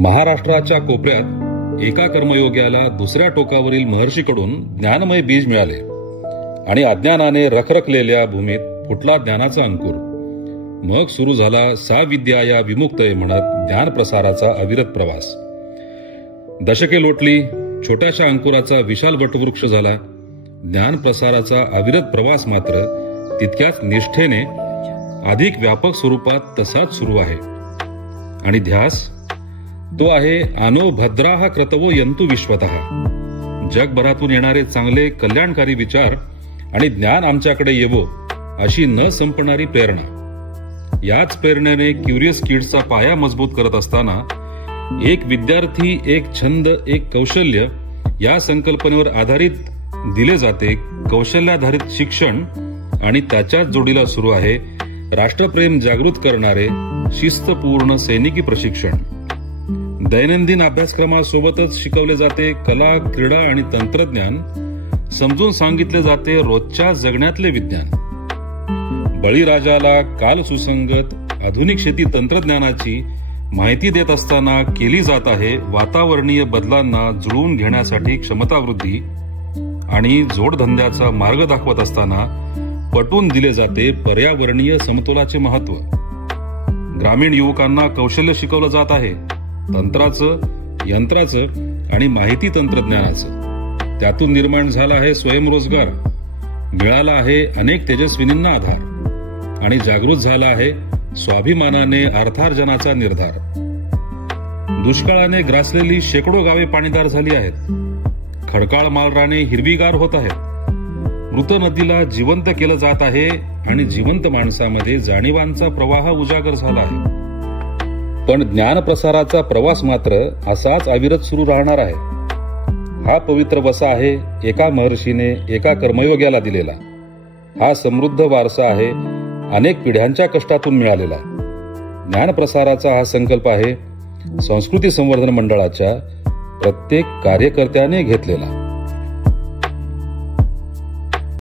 महाराष्ट्राच्या कोपऱ्यात एका कर्मयोग्याला दुसऱ्या टोकावरील महर्षीकडून ज्ञानमय बीज मिळाले आणि अज्ञानाने रखरखलेल्या भूमीत फुटला ज्ञानाचा अंकुर. मग सुरू झाला सा विद्या या विमुक्तय म्हणत ज्ञान प्रसाराचा अविरत प्रवास. दशके लोटली, छोट्याशा अंकुराचा विशाल वटवृक्ष झाला. ज्ञान प्रसाराचा अविरत प्रवास मात्र तितक्याच निष्ठेने अधिक व्यापक स्वरूपात तसाच सुरू आहे. आणि ध्यास तो आहे आनो भद्राः क्रतवो यंतु विश्वतः. जगभरातून येणारे चांगले कल्याणकारी विचार आणि ज्ञान आमच्याकडे येवो अशी न संपणारी प्रेरणा. याच प्रेरणेने क्युरियस किड्सचा पाया मजबूत करत असताना एक विद्यार्थी, एक छंद, एक कौशल्य या संकल्पनेवर आधारित दिले जाते कौशल्याधारित शिक्षण. आणि त्याच्याच जोडीला सुरू आहे राष्ट्रप्रेम जागृत करणारे शिस्तपूर्ण सैनिकी प्रशिक्षण. दैनंदिन अभ्यासक्रमासोबतच शिकवले जाते कला, क्रीडा आणि तंत्रज्ञान. समजून सांगितले जाते रोजच्या जगण्यातले विज्ञान. बळीराजाला काल सुसंगत आधुनिक शेती तंत्रज्ञानाची माहिती देत असताना केली जात आहे वातावरणीय बदलांना जुळवून घेण्यासाठी क्षमतावृद्धी. आणि जोडधंद्याचा मार्ग दाखवत असताना पटवून दिले जाते पर्यावरणीय समतोलाचे महत्व. ग्रामीण युवकांना कौशल्य शिकवलं जात आहे तंत्राचं, यंत्राचं आणि माहिती तंत्रज्ञानाचं. त्यातून निर्माण झाला आहे स्वयंरोजगार, मिळाला आहे अनेक तेजस्विनींना आधार आणि जागृत झाला आहे स्वाभिमानाने अर्थार्जनाचा निर्धार. दुष्काळाने ग्रासलेली शेकडो गावे पाणीदार झाली आहेत. खडकाळ मालराने हिरवीगार होत आहेत. मृत नदीला जिवंत केलं जात आहे आणि जिवंत माणसामध्ये जाणीवांचा प्रवाह उजागर झाला आहे. पण ज्ञानप्रसाराचा प्रवास मात्र असाच अविरत सुरू राहणार आहे. हा पवित्र वसा आहे एका महर्षीने एका कर्मयोग्याला दिलेला. हा समृद्ध वारसा आहे अनेक पिढ्यांच्या कष्टातून मिळालेला. ज्ञानप्रसाराचा हा संकल्प आहे संस्कृती संवर्धन मंडळाच्या प्रत्येक कार्यकर्त्याने घेतलेला.